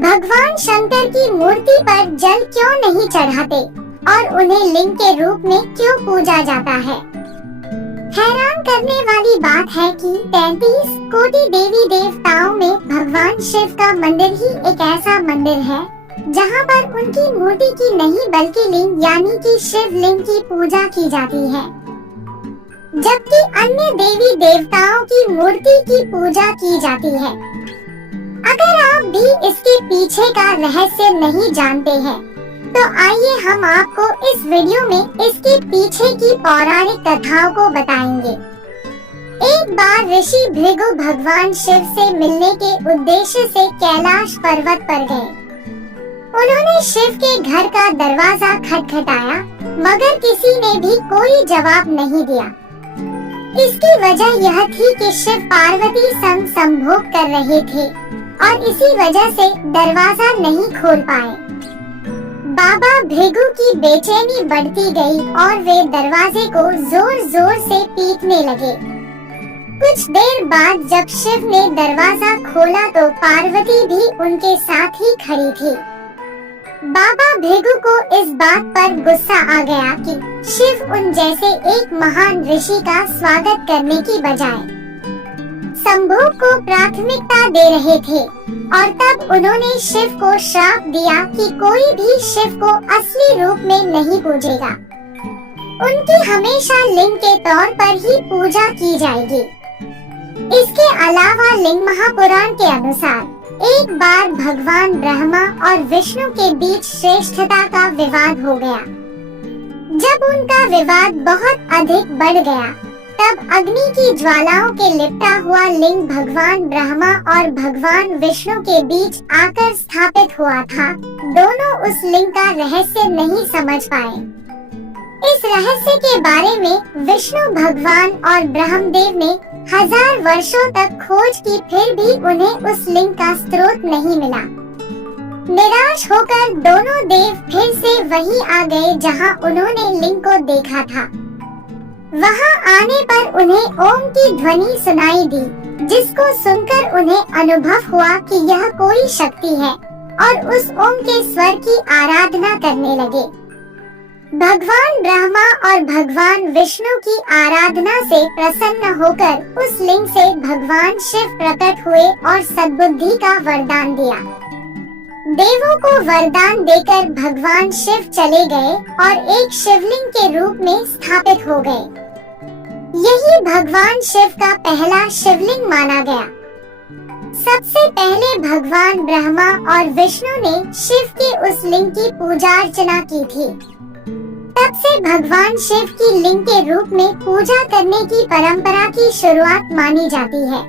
भगवान शंकर की मूर्ति पर जल क्यों नहीं चढ़ाते और उन्हें लिंग के रूप में क्यों पूजा जाता है? हैरान करने वाली बात है कि 33 कोटि देवी देवताओं में भगवान शिव का मंदिर ही एक ऐसा मंदिर है जहां पर उनकी मूर्ति की नहीं बल्कि लिंग यानी कि शिव लिंग की पूजा की जाती है, जबकि अन्य देवी देवताओं की मूर्ति की पूजा की जाती है। अगर आप भी इसके पीछे का रहस्य नहीं जानते हैं, तो आइए हम आपको इस वीडियो में इसके पीछे की पौराणिक कथाओं को बताएंगे। एक बार ऋषि भृगु भगवान शिव से मिलने के उद्देश्य से कैलाश पर्वत पर गए। उन्होंने शिव के घर का दरवाजा खटखटाया, मगर किसी ने भी कोई जवाब नहीं दिया। इसकी वजह यह थी कि शिव पार्वती संग संभोग कर रहे थे और इसी वजह से दरवाजा नहीं खोल पाए। बाबा भृगु की बेचैनी बढ़ती गई और वे दरवाजे को जोर जोर से पीटने लगे। कुछ देर बाद जब शिव ने दरवाजा खोला तो पार्वती भी उनके साथ ही खड़ी थी। बाबा भृगु को इस बात पर गुस्सा आ गया कि शिव उन जैसे एक महान ऋषि का स्वागत करने की बजाय संभोग को प्राथमिकता दे रहे थे, और तब उन्होंने शिव को श्राप दिया कि कोई भी शिव को असली रूप में नहीं पूजेगा। उनकी हमेशा लिंग के तौर पर ही पूजा की जाएगी। इसके अलावा लिंग महापुराण के अनुसार एक बार भगवान ब्रह्मा और विष्णु के बीच श्रेष्ठता का विवाद हो गया। जब उनका विवाद बहुत अधिक बढ़ गया, तब अग्नि की ज्वालाओं के लिपटा हुआ लिंग भगवान ब्रह्मा और भगवान विष्णु के बीच आकर स्थापित हुआ था। दोनों उस लिंग का रहस्य नहीं समझ पाए। इस रहस्य के बारे में विष्णु भगवान और ब्रह्मदेव ने 1000 वर्षों तक खोज की, फिर भी उन्हें उस लिंग का स्रोत नहीं मिला। निराश होकर दोनों देव फिर से वहीं आ गए जहां उन्होंने लिंग को देखा था। वहां आने पर उन्हें ओम की ध्वनि सुनाई दी, जिसको सुनकर उन्हें अनुभव हुआ कि यह कोई शक्ति है, और उस ओम के स्वर की आराधना करने लगे। भगवान ब्रह्मा और भगवान विष्णु की आराधना से प्रसन्न होकर उस लिंग से भगवान शिव प्रकट हुए और सद्बुद्धि का वरदान दिया। देवों को वरदान देकर भगवान शिव चले गए और एक शिवलिंग के रूप में स्थापित हो गए। यही भगवान शिव का पहला शिवलिंग माना गया। सबसे पहले भगवान ब्रह्मा और विष्णु ने शिव के उस लिंग की पूजा अर्चना की थी। तब से भगवान शिव की लिंग के रूप में पूजा करने की परंपरा की शुरुआत मानी जाती है।